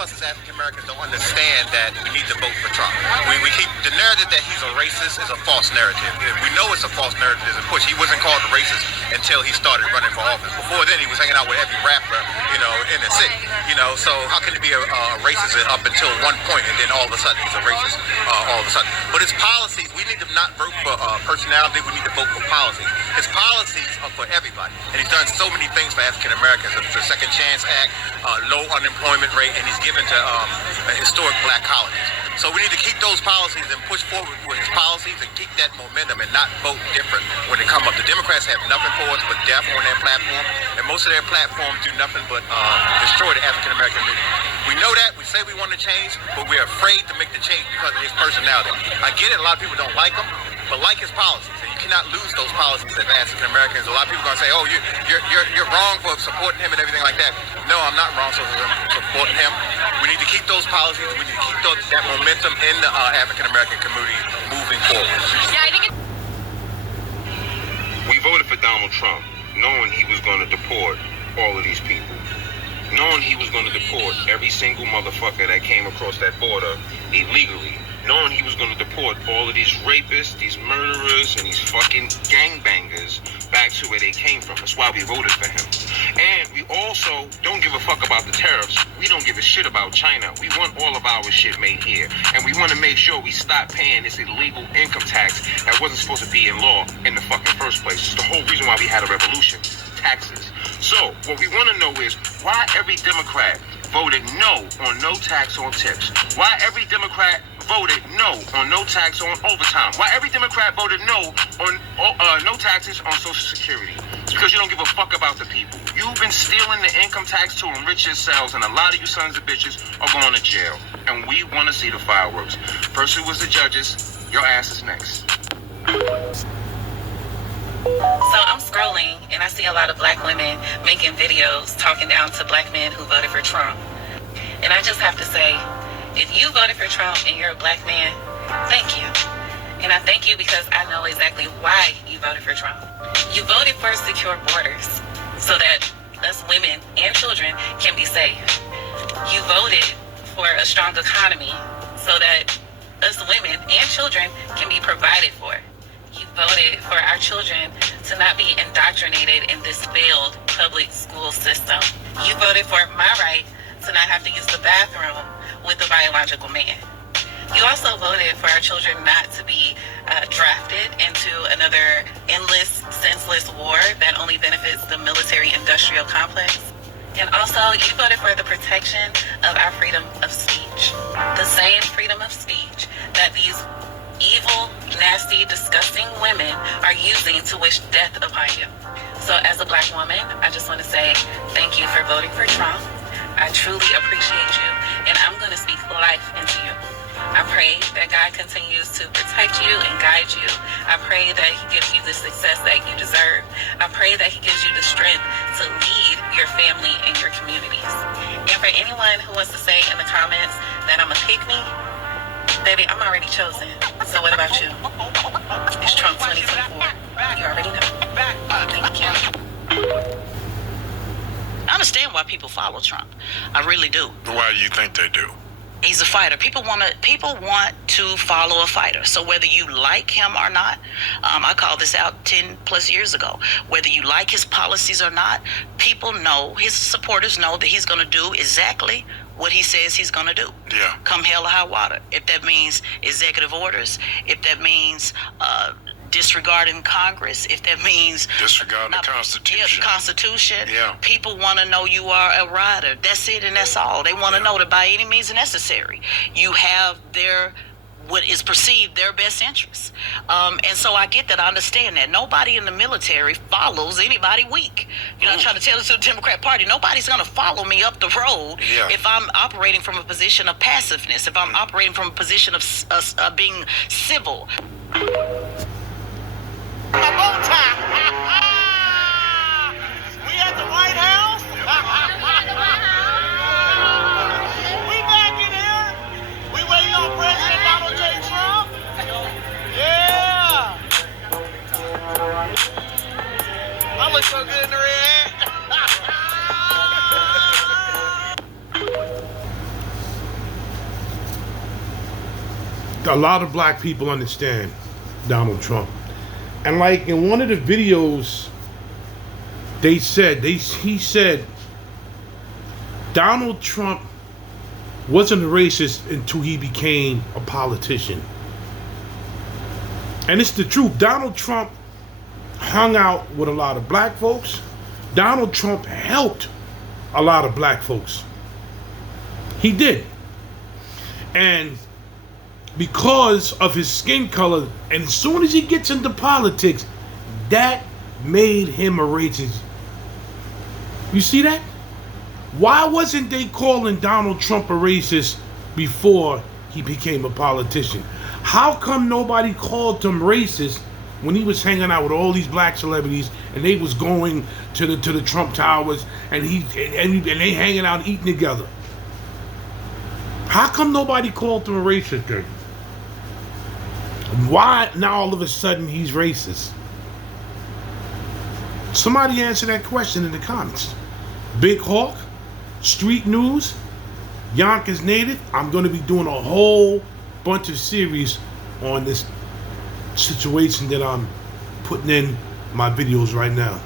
us as African Americans don't understand that we need to vote for Trump. We keep the narrative that he's a racist is a false narrative. We know it's a false narrative. It's a push. He wasn't called a racist until he started running for office. Before then, he was hanging out with every rapper, in the city. So how can he be a racist up until one point, and then all of a sudden he's a racist all of a sudden? But his policies, we need to not vote for personality. We need to vote for policy. His policies are for everybody, and he's done so many things for African Americans. The Second Chance Act, low unemployment rate, and he's given to historic black colleges. So we need to keep those policies and push forward with his policies and keep that momentum and not vote different when it comes up. The Democrats have nothing for us but death on their platform, and most of their platforms do nothing but destroy the African American community. We know that. We say we want to change, but we're afraid to make the change because of his personality. I get it. A lot of people don't like him, but like his policies. And you cannot lose those policies as African Americans. A lot of people are going to say, oh, you're wrong for supporting him and everything like that. No, I'm not wrong for supporting him. We need to keep those policies. We need to keep that momentum in the African American community moving forward. Yeah, I think we voted for Donald Trump, knowing he was going to deport all of these people, knowing he was going to deport every single motherfucker that came across that border illegally, knowing he was going to deport all of these rapists, these murderers, and these fucking gangbangers back to where they came from. That's why we voted for him. And we also don't give a fuck about the tariffs. We don't give a shit about China. We want all of our shit made here. And we want to make sure we stop paying this illegal income tax that wasn't supposed to be in law in the fucking first place. It's the whole reason why we had a revolution. Taxes. So, what we want to know is why every Democrat voted no on no tax on tips. Why every Democrat voted no on no tax on overtime. Why every Democrat voted no on no taxes on Social Security. It's because you don't give a fuck about the people. You've been stealing the income tax to enrich yourselves, and a lot of you sons of bitches are going to jail. And we want to see the fireworks. First it was the judges. Your ass is next. So I'm scrolling and I see a lot of black women making videos talking down to black men who voted for Trump. And I just have to say, if you voted for Trump and you're a black man, thank you. And I thank you because I know exactly why you voted for Trump. You voted for secure borders so that us women and children can be safe. You voted for a strong economy so that us women and children can be provided for. You voted for our children to not be indoctrinated in this failed public school system. You voted for my right to not have to use the bathroom with a biological man. You also voted for our children not to be drafted into another endless, senseless war that only benefits the military-industrial complex. And also, you voted for the protection of our freedom of speech. The same freedom of speech that these evil, nasty, disgusting women are using to wish death upon you. So as a black woman, I just want to say thank you for voting for Trump. I truly appreciate you, and I'm going to speak life into you. I pray that God continues to protect you and guide you. I pray that he gives you the success that you deserve. I pray that he gives you the strength to lead your family and your communities. And for anyone who wants to say in the comments that I'm a pick-me, baby, I'm already chosen. So what about you? It's Trump 2024. You already know. Thank you. I understand why people follow Trump. I really do. Why do you think they do? He's a fighter. People want to follow a fighter. So whether you like him or not, I called this out 10 plus years ago. Whether you like his policies or not, people know, his supporters know that he's going to do exactly what he says he's going to do. Yeah. Come hell or high water. If that means executive orders, if that means disregarding Congress, if that means disregarding the Constitution. Yeah, the Constitution. Yeah. People want to know you are a rider. That's it, and that's all. They want to know that by any means necessary, you have what is perceived their best interests. And so I get that. I understand that. Nobody in the military follows anybody weak. I'm trying to tell this to the Democrat Party. Nobody's going to follow me up the road if I'm operating from a position of passiveness, if I'm operating from a position of being civil. About time. We at the White House. We back in here. We waiting on President Donald J. Trump. Yeah. I look so good in the red. a lot of black people understand Donald Trump. And like in one of the videos, he said Donald Trump wasn't a racist until he became a politician. And it's the truth. Donald Trump hung out with a lot of black folks. Donald Trump helped a lot of black folks. He did. And because of his skin color, and as soon as he gets into politics, that made him a racist. You see that? Why wasn't they calling Donald Trump a racist before he became a politician? How come nobody called him racist when he was hanging out with all these black celebrities and they was going to the Trump Towers and they hanging out eating together? How come nobody called him a racist then? Why now all of a sudden he's racist? Somebody answer that question in the comments. Big Hawk, Street News, Yonkers Native. I'm going to be doing a whole bunch of series on this situation that I'm putting in my videos right now.